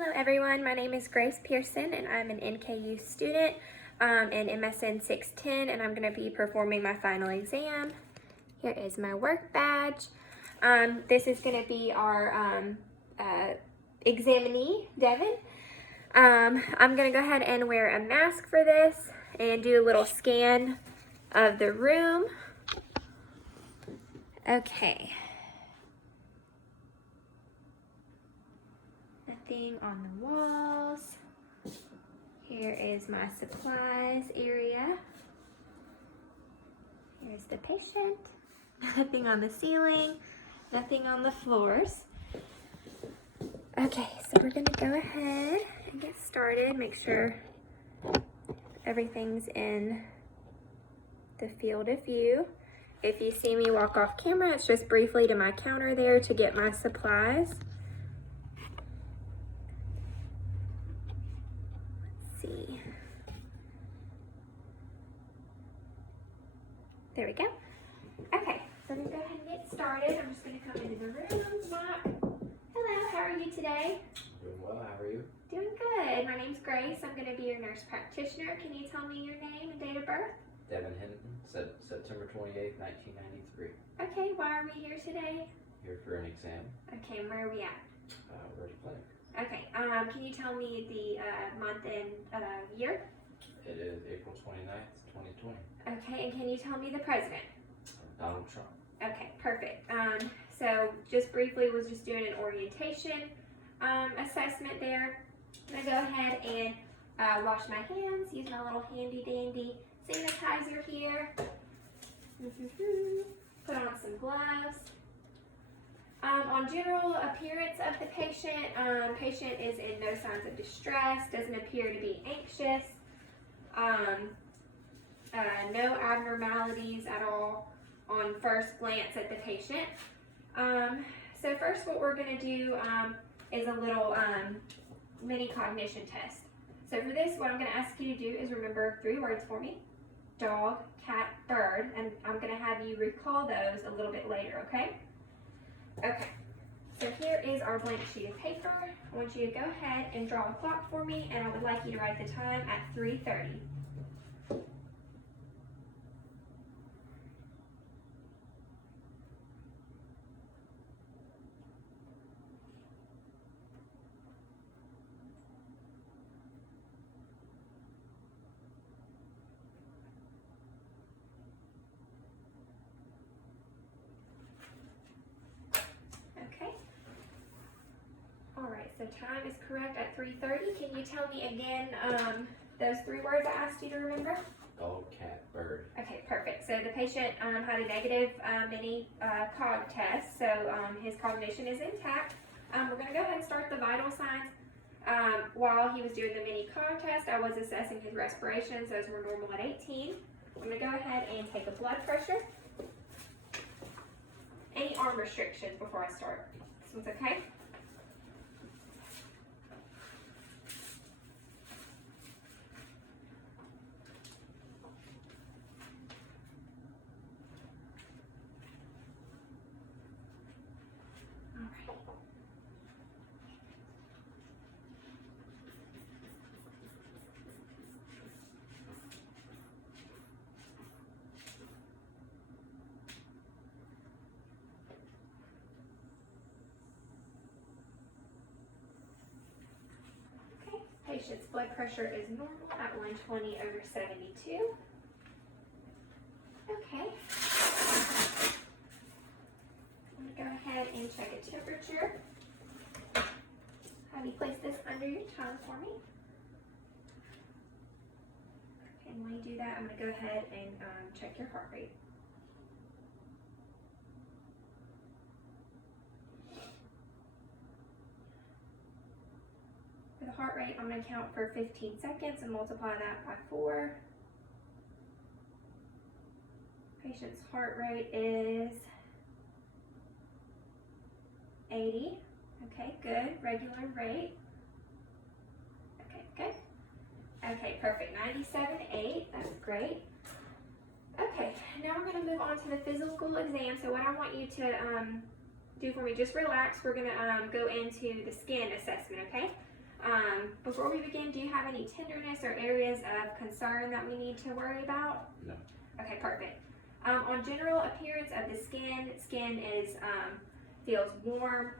Hello everyone, my name is Grace Pearson and I'm an NKU student in MSN 610 and I'm going to be performing my final exam. Here is my work badge. This is going to be our examinee, Devin. I'm going to go ahead and wear a mask for this and do a little scan of the room. Okay. Nothing on the walls. Here is my supplies area. Here's the patient. Nothing on the ceiling. Nothing on the floors. Okay, so we're gonna go ahead and get started. Make sure everything's in the field of view. If you see me walk off camera, it's just briefly to my counter there to get my supplies. See. There we go. Okay, so I'm gonna go ahead and get started. I'm just gonna come into the room. Mark. Hello, how are you today? Doing well, how are you? Doing good. My name's Grace. I'm gonna be your nurse practitioner. Can you tell me your name and date of birth? Devin Hinton, September 28th, 1993. Okay, why are we here today? Here for an exam. Okay, where are we at? Ready clinic. Okay, can you tell me the month and year? It is April 29th, 2020. Okay, and can you tell me the president? Donald Trump. Okay, perfect. So just briefly, was just doing an orientation assessment there. I'm gonna go ahead and wash my hands, use my little handy dandy sanitizer here. Put on some gloves. On general appearance of the patient, patient is in no signs of distress, doesn't appear to be anxious, no abnormalities at all on first glance at the patient. So first what we're going to do is a little mini cognition test. So for this, what I'm going to ask you to do is remember 3 words for me: dog, cat, bird, and I'm going to have you recall those a little bit later, okay? Okay, so here is our blank sheet of paper. I want you to go ahead and draw a clock for me, and I would like you to write the time at 3:30. So time is correct at 3:30. Can you tell me again those 3 words I asked you to remember? Dog, cat, bird. Okay, perfect. So the patient had a negative mini cog test, so his cognition is intact. We're going to go ahead and start the vital signs. While he was doing the mini cog test, I was assessing his respirations. Those were normal at 18. I'm going to go ahead and take a blood pressure. Any arm restrictions before I start? This one's okay? Patient's blood pressure is normal at 120/72. Okay. I'm going to go ahead and check a temperature. Have you place this under your tongue for me? And when you do that, I'm going to go ahead and check your heart rate. For the heart rate, I'm going to count for 15 seconds and multiply that by 4. Patient's heart rate is 80. Okay, good. Regular rate. Okay, good. Okay, perfect. 97.8. That's great. Okay, now we're going to move on to the physical exam. So what I want you to do for me, just relax. We're going to go into the skin assessment, okay? Before we begin, do you have any tenderness or areas of concern that we need to worry about? No. Okay, perfect. On general appearance of the skin is feels warm,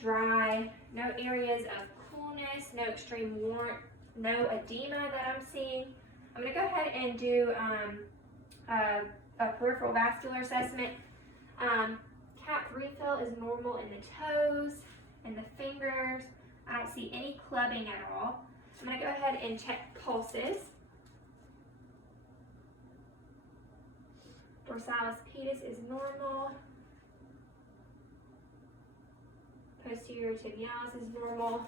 dry, no areas of coolness, no extreme warmth, no edema that I'm seeing. I'm going to go ahead and do a peripheral vascular assessment. Cap refill is normal in the toes and the fingers. I don't see any clubbing at all. I'm going to go ahead and check pulses. Dorsalis pedis is normal. Posterior tibialis is normal.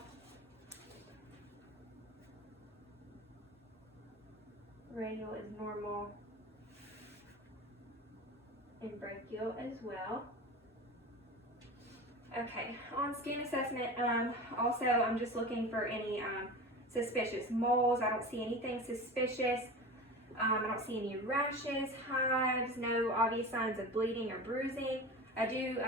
Radial is normal. And brachial as well. Okay, on skin assessment, also I'm just looking for any suspicious moles. I don't see anything suspicious. I don't see any rashes, hives, no obvious signs of bleeding or bruising. I do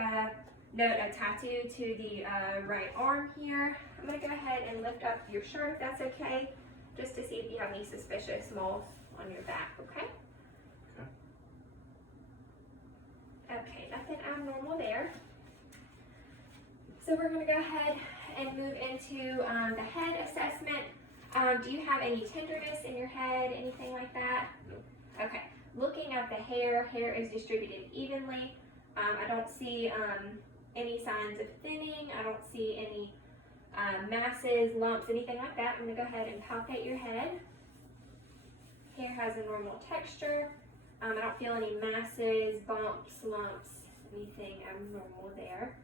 note a tattoo to the right arm here. I'm going to go ahead and lift up your shirt if that's okay, just to see if you have any suspicious moles on your back, okay? Okay, nothing abnormal there. So we're going to go ahead and move into the head assessment. Do you have any tenderness in your head, anything like that? No. Okay, looking at the hair is distributed evenly. I don't see any signs of thinning. I don't see any masses, lumps, anything like that. I'm going to go ahead and palpate your head. Hair has a normal texture. I don't feel any masses, bumps, lumps, anything abnormal there.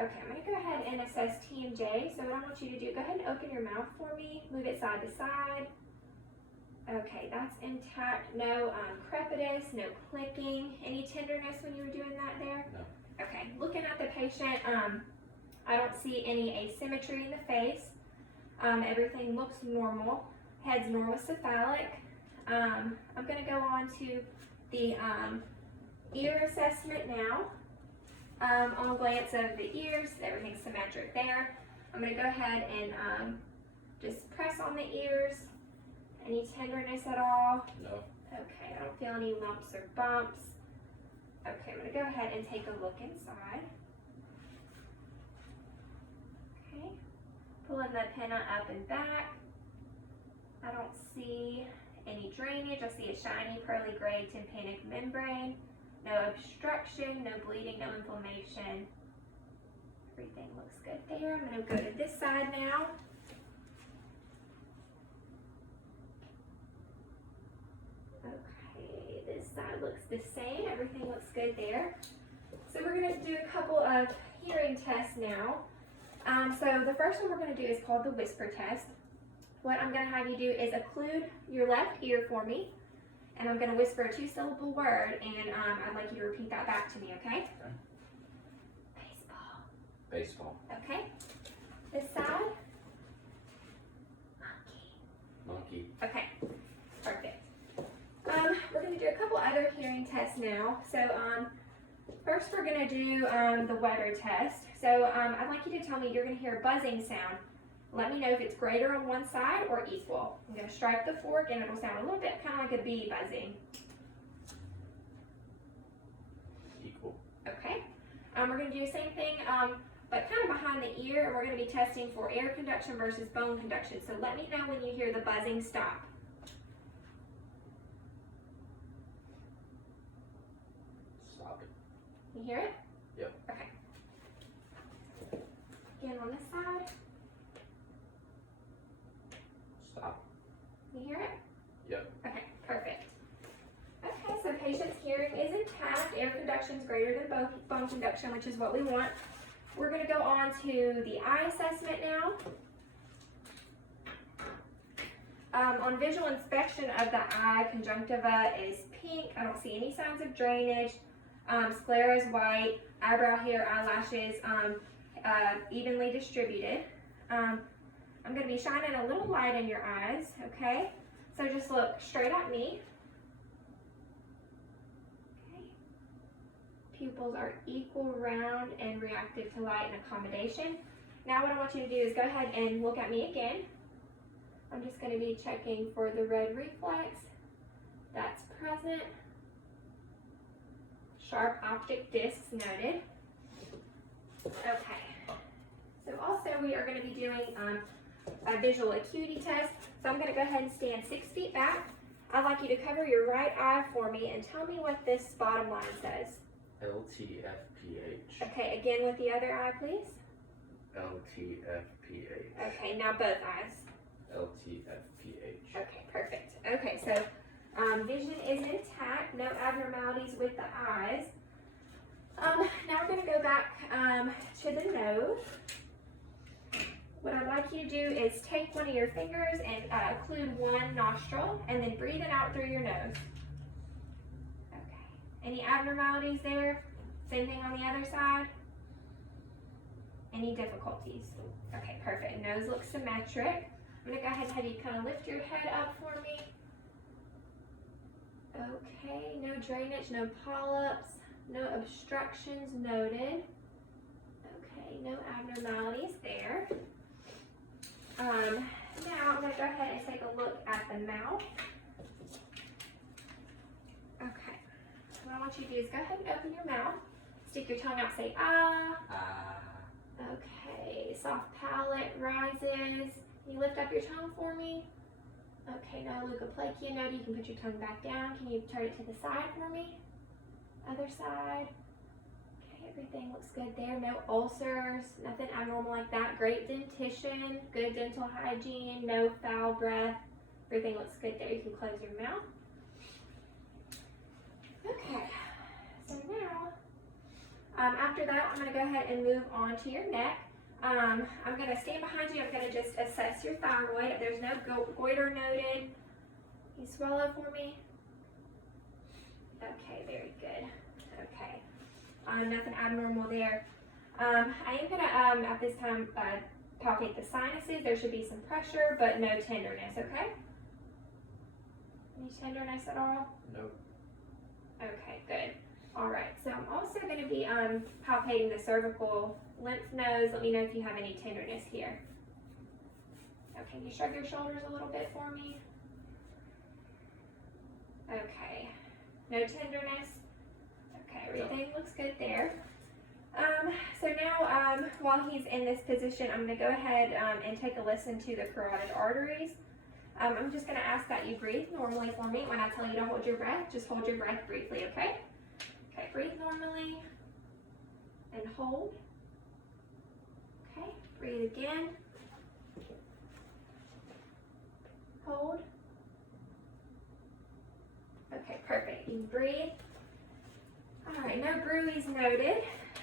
Okay, I'm going to go ahead and assess TMJ. So what I want you to do, go ahead and open your mouth for me. Move it side to side. Okay, that's intact. No crepitus, no clicking. Any tenderness when you were doing that there? No. Okay, looking at the patient, I don't see any asymmetry in the face. Everything looks normal. Head's normocephalic. I'm going to go on to the ear assessment now. On glance of the ears, everything's symmetric there. I'm going to go ahead and just press on the ears. Any tenderness at all? No. Okay, I don't feel any lumps or bumps. Okay, I'm going to go ahead and take a look inside. Okay, pulling the pinna up and back. I don't see any drainage. I see a shiny pearly gray tympanic membrane. No obstruction, no bleeding, no inflammation. Everything looks good there. I'm going to go to this side now. Okay, this side looks the same. Everything looks good there. So we're going to do a couple of hearing tests now. So the first one we're going to do is called the whisper test. What I'm going to have you do is occlude your left ear for me. And I'm going to whisper a 2-syllable word, and I'd like you to repeat that back to me, okay? Okay. Baseball. Baseball. Okay. This side. Monkey. Monkey. Okay. Perfect. We're going to do a couple other hearing tests now. So first we're going to do the Weber test. So I'd like you to tell me you're going to hear a buzzing sound. Let me know if it's greater on one side or equal. I'm going to strike the fork and it'll sound a little bit kind of like a bee buzzing. Equal. Okay. We're going to do the same thing, but kind of behind the ear, and we're going to be testing for air conduction versus bone conduction. So let me know when you hear the buzzing stop. Stop it. You hear it? Yep. Okay. Again on this side. Stop. You hear it? Yep. Okay, perfect. Okay, so patient's hearing is intact. Air conduction is greater than bone conduction, which is what we want. We're going to go on to the eye assessment now. On visual inspection of the eye, conjunctiva is pink. I don't see any signs of drainage. Sclera is white. Eyebrow hair, eyelashes evenly distributed. I'm going to be shining a little light in your eyes, okay? So just look straight at me. Okay. Pupils are equal, round, and reactive to light and accommodation. Now what I want you to do is go ahead and look at me again. I'm just going to be checking for the red reflex. That's present. Sharp optic discs noted. Okay. So also we are going to be doing a visual acuity test. So I'm going to go ahead and stand 6 feet back. I'd like you to cover your right eye for me and tell me what this bottom line says. LTFPH. Okay, again with the other eye, please. LTFPH. Okay, now both eyes. LTFPH. Okay, perfect. Okay, so vision is intact, no abnormalities with the eyes. Now we're going to go back to the nose. What I'd like you to do is take one of your fingers and occlude one nostril and then breathe it out through your nose. Okay. Any abnormalities there? Same thing on the other side? Any difficulties? Okay, perfect. Nose looks symmetric. I'm going to go ahead and have you kind of lift your head up for me. Okay, no drainage, no polyps, no obstructions noted. Okay, no abnormalities there. Now I'm going to go ahead and take a look at the mouth. Okay, what I want you to do is go ahead and open your mouth. Stick your tongue out, say ah. Ah. Okay, soft palate rises. Can you lift up your tongue for me? Okay, now leukoplakia noted. You can put your tongue back down. Can you turn it to the side for me? Other side. Okay, everything looks good there. No ulcers, nothing abnormal like that. Great dentition, good dental hygiene, no foul breath. Everything looks good there. You can close your mouth. Okay, so now, after that, I'm going to go ahead and move on to your neck. I'm going to stand behind you. I'm going to just assess your thyroid. There's no goiter noted. Can you swallow for me? Okay, very good. Okay, nothing abnormal there. I am going to, at this time, palpate the sinuses. There should be some pressure, but no tenderness, okay? Any tenderness at all? Nope. Okay, good. All right, so I'm also going to be palpating the cervical lymph nodes. Let me know if you have any tenderness here. Okay, can you shrug your shoulders a little bit for me? Okay, no tenderness. Okay, everything looks good there. So now, while he's in this position, I'm going to go ahead and take a listen to the carotid arteries. I'm just going to ask that you breathe normally for me. When I tell you to hold your breath, just hold your breath briefly, okay? Okay, breathe normally and hold. Okay, breathe again. Hold. Okay, perfect. You breathe. All right, no bruise noted.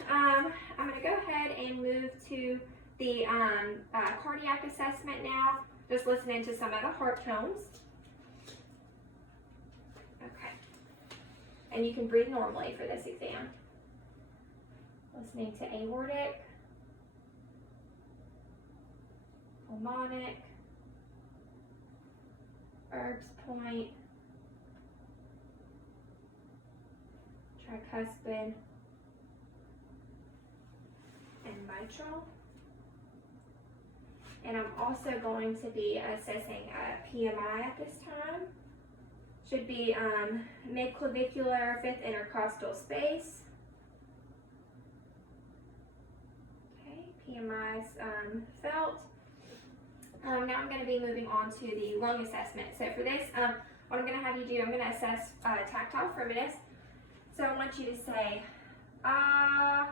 I'm going to go ahead and move to the cardiac assessment now. Just listening to some of the heart tones. Okay. And you can breathe normally for this exam. Listening to aortic, pulmonic, Erb's point, tricuspid, and mitral. And I'm also going to be assessing PMI at this time. Should be mid-clavicular, 5th intercostal space. Okay, PMI's felt. Now I'm going to be moving on to the lung assessment. So for this, what I'm going to have you do, I'm going to assess tactile firmness. So I want you to say ah,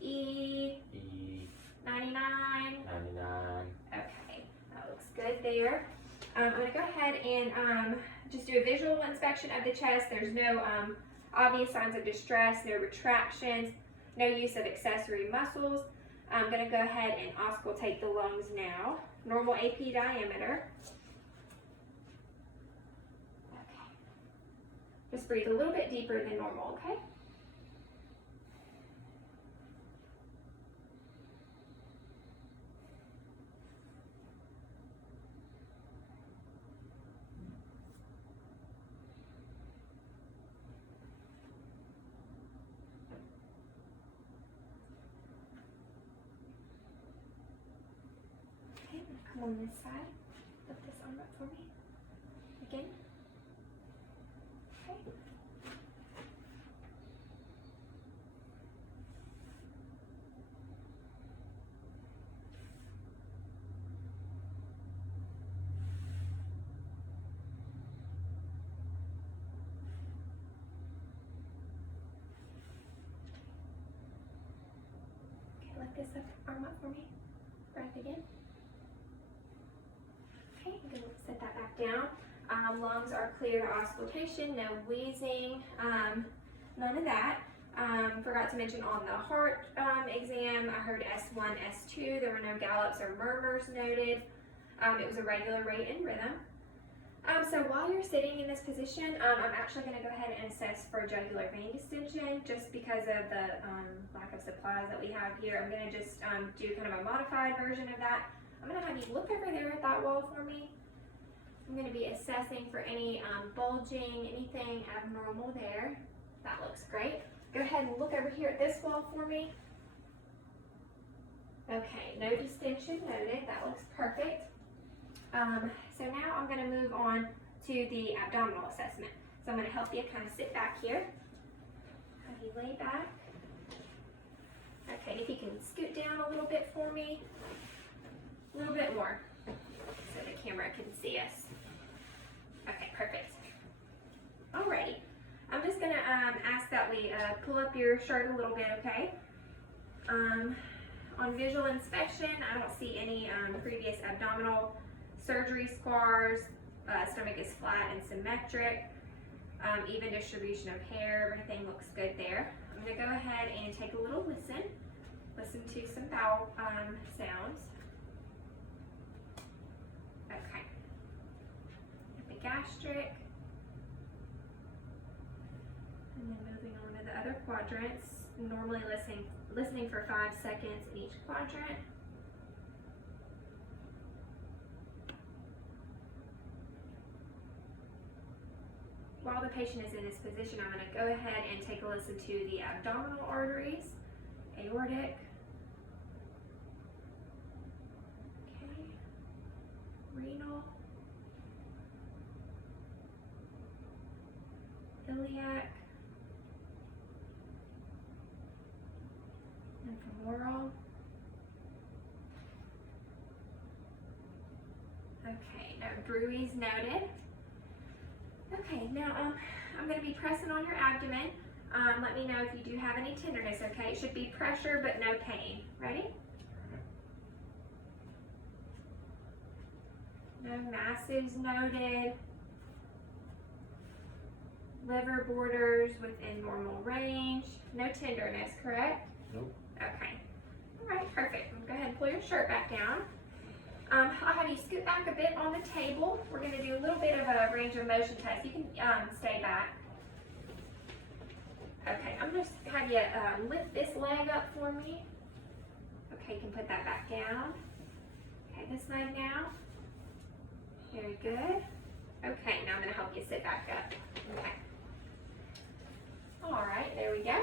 E, 99. 99. Okay, that looks good there. I'm going to go ahead and just do a visual inspection of the chest. There's no obvious signs of distress, no retractions, no use of accessory muscles. I'm going to go ahead and auscultate the lungs now. Normal AP diameter. Okay. Just breathe a little bit deeper than normal, okay? Come on this side. Lift this arm up for me. Again. Okay. Okay, lift this arm up for me. Breath again. Okay, I'm going to set that back down. Lungs are clear to auscultation, no wheezing, none of that. Forgot to mention on the heart exam, I heard S1, S2. There were no gallops or murmurs noted. It was a regular rate and rhythm. So while you're sitting in this position, I'm actually going to go ahead and assess for jugular vein distension just because of the lack of supplies that we have here. I'm going to just do kind of a modified version of that. I'm going to have you look over there at that wall for me. I'm going to be assessing for any bulging, anything abnormal there. That looks great. Go ahead and look over here at this wall for me. Okay, no distension noted. That looks perfect. So now I'm going to move on to the abdominal assessment. So I'm going to help you kind of sit back here. Have you lay back. Okay, if you can scoot down a little bit for me. A little bit more so the camera can see us. Okay, perfect. Alrighty. I'm just going to ask that we pull up your shirt a little bit, okay? On visual inspection, I don't see any previous abdominal surgery scars. Stomach is flat and symmetric. Even distribution of hair, everything looks good there. I'm going to go ahead and take a little listen. Listen to some bowel sounds. Okay. Epigastric. And then moving on to the other quadrants. Normally listening for 5 seconds in each quadrant. While the patient is in this position, I'm going to go ahead and take a listen to the abdominal arteries, aortic, okay, renal, iliac, and femoral. Okay, no bruits noted. Okay, now I'm going to be pressing on your abdomen. Let me know if you do have any tenderness, okay? It should be pressure but no pain. Ready? No massives noted. Liver borders within normal range. No tenderness, correct? Nope. Okay. All right, perfect. Go ahead and pull your shirt back down. I'll have you scoot back a bit on the table. We're going to do a little bit of a range of motion test. You can stay back. Okay, I'm going to have you lift this leg up for me. Okay, you can put that back down. Okay, this leg now. Very good. Okay, now I'm going to help you sit back up. Okay. All right, there we go.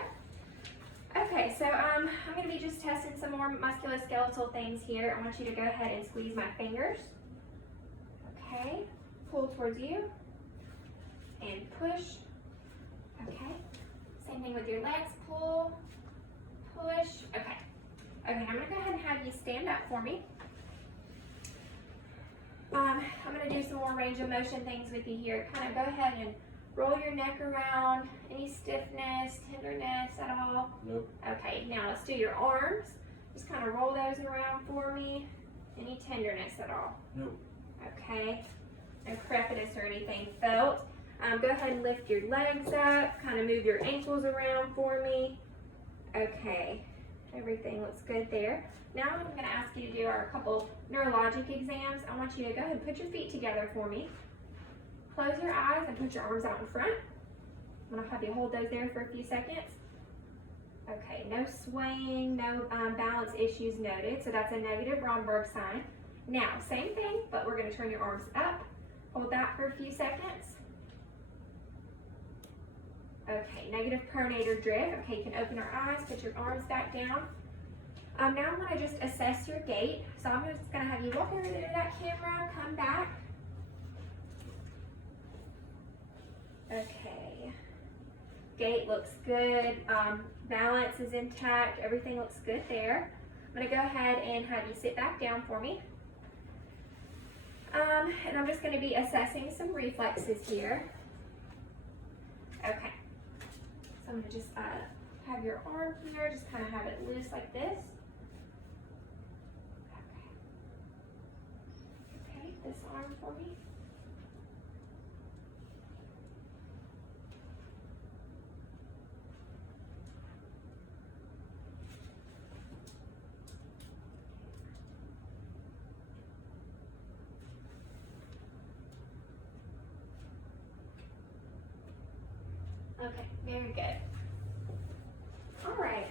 Okay, so I'm going to be just testing some more musculoskeletal things here. I want you to go ahead and squeeze my fingers. Okay, pull towards you and push. Okay, same thing with your legs. Pull, push. Okay, I'm going to go ahead and have you stand up for me. I'm going to do some more range of motion things with you here. Kind of go ahead and roll your neck around. Any stiffness, tenderness at all? Nope. Okay, now let's do your arms. Just kind of roll those around for me. Any tenderness at all? Nope. Okay. No crepitus or anything felt. Go ahead and lift your legs up. Kind of move your ankles around for me. Okay. Everything looks good there. Now I'm going to ask you to do a couple neurologic exams. I want you to go ahead and put your feet together for me. Close your eyes and put your arms out in front. I'm going to have you hold those there for a few seconds. Okay, no swaying, no balance issues noted, so that's a negative Romberg sign. Now, same thing, but we're going to turn your arms up. Hold that for a few seconds. Okay, negative pronator drift. Okay, you can open your eyes, put your arms back down. Now I'm gonna just assess your gait. So I'm just gonna have you walk over there to that camera, come back. Okay. Gait looks good. Balance is intact. Everything looks good there. I'm gonna go ahead and have you sit back down for me. And I'm just gonna be assessing some reflexes here. Okay. So I'm gonna just have your arm here, just kind of have it loose like this. Okay, this arm for me. Okay, very good. All right.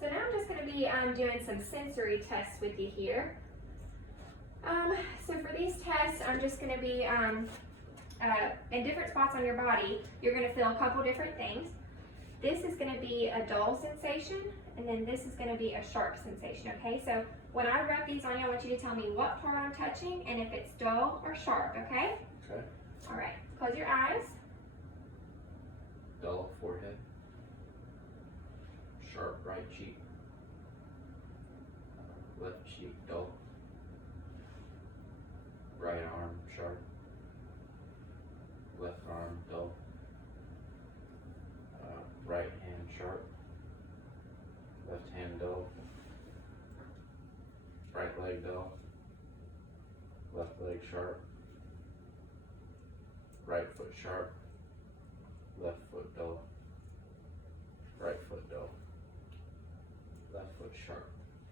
So now I'm just going to be doing some sensory tests with you here. So for these tests, I'm just going to be in different spots on your body. You're going to feel a couple different things. This is going to be a dull sensation, and then this is going to be a sharp sensation. Okay. So when I rub these on you, I want you to tell me what part I'm touching and if it's dull or sharp. Okay. Okay. All right. Close your eyes. Dull forehead. Sharp right cheek. Left cheek dull. Right arm sharp. Left arm dull. Right hand sharp. Left hand dull. Right leg dull. Left leg sharp. Right foot sharp. Left foot dull. Right foot dull. Left foot sharp.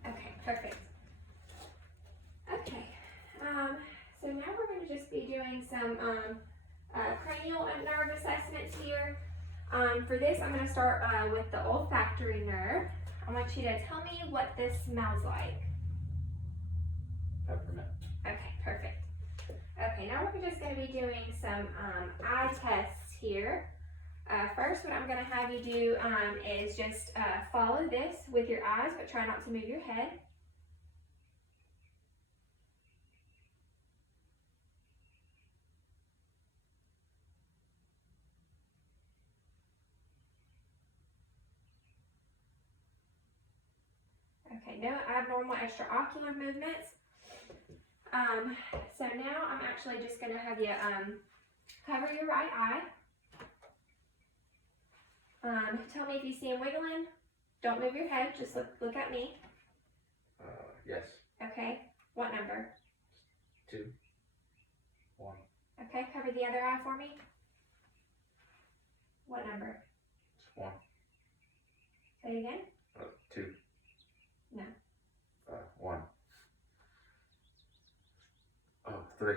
Okay, perfect. Okay, so now we're going to just be doing some cranial nerve assessments here. For this, I'm going to start with the olfactory nerve. I want you to tell me what this smells like. Peppermint. Okay, perfect. Okay, now we're just going to be doing some eye tests here. First, what I'm going to have you do is just follow this with your eyes, but try not to move your head. Okay, no abnormal extraocular movements. So now I'm actually just going to have you cover your right eye. Tell me if you see him wiggling. Don't move your head, just look at me. Yes. Okay, what number? 2. 1. Okay, cover the other eye for me. What number? 1. Say it again. 2. No. 1. Oh, 3.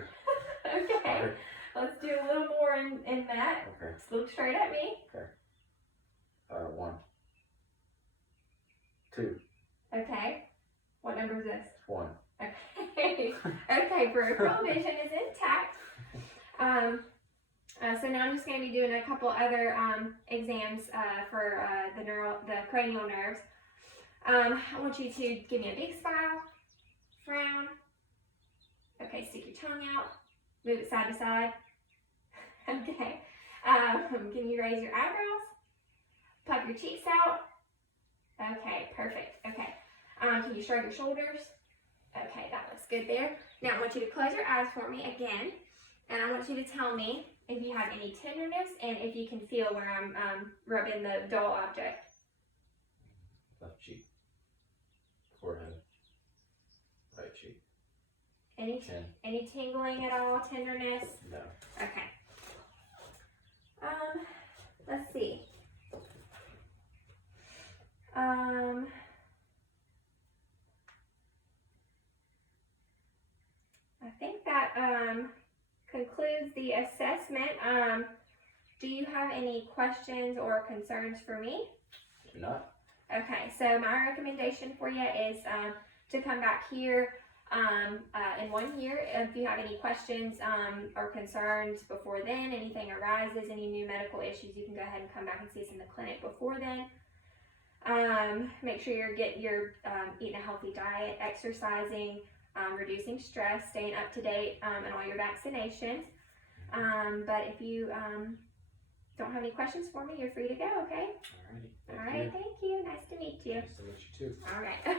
Okay, Sorry. let's do a little more in that. Okay. Just look straight at me. Okay. 1. 2. Okay, what number is this? 1. Okay, okay, peripheral vision is intact. So now I'm just going to be doing a couple other exams for the cranial nerves. I want you to give me a big smile, frown. Okay, stick your tongue out, move it side to side. Okay, can you raise your eyebrows? Puff your cheeks out. Okay, perfect. Okay, can you shrug your shoulders? Okay, that looks good there. Now I want you to close your eyes for me again, and I want you to tell me if you have any tenderness and if you can feel where I'm rubbing the dull object. Left cheek. Forehead. Right cheek. Chin. Any tingling at all? Tenderness? No. Okay. Let's see. I think that concludes the assessment. Do you have any questions or concerns for me? Do not. Okay, so my recommendation for you is to come back here in 1 year. If you have any questions or concerns before then, anything arises, any new medical issues, you can go ahead and come back and see us in the clinic before then. Make sure you're eating a healthy diet, exercising, reducing stress, staying up to date on all your vaccinations. But if you don't have any questions for me, you're free to go, okay? Alrighty. Thank you. Nice to meet you. Nice to meet you too. All right.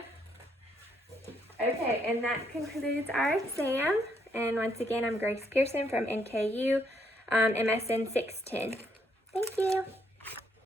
Okay, and that concludes our exam. And once again, I'm Grace Pearson from NKU, MSN 610. Thank you.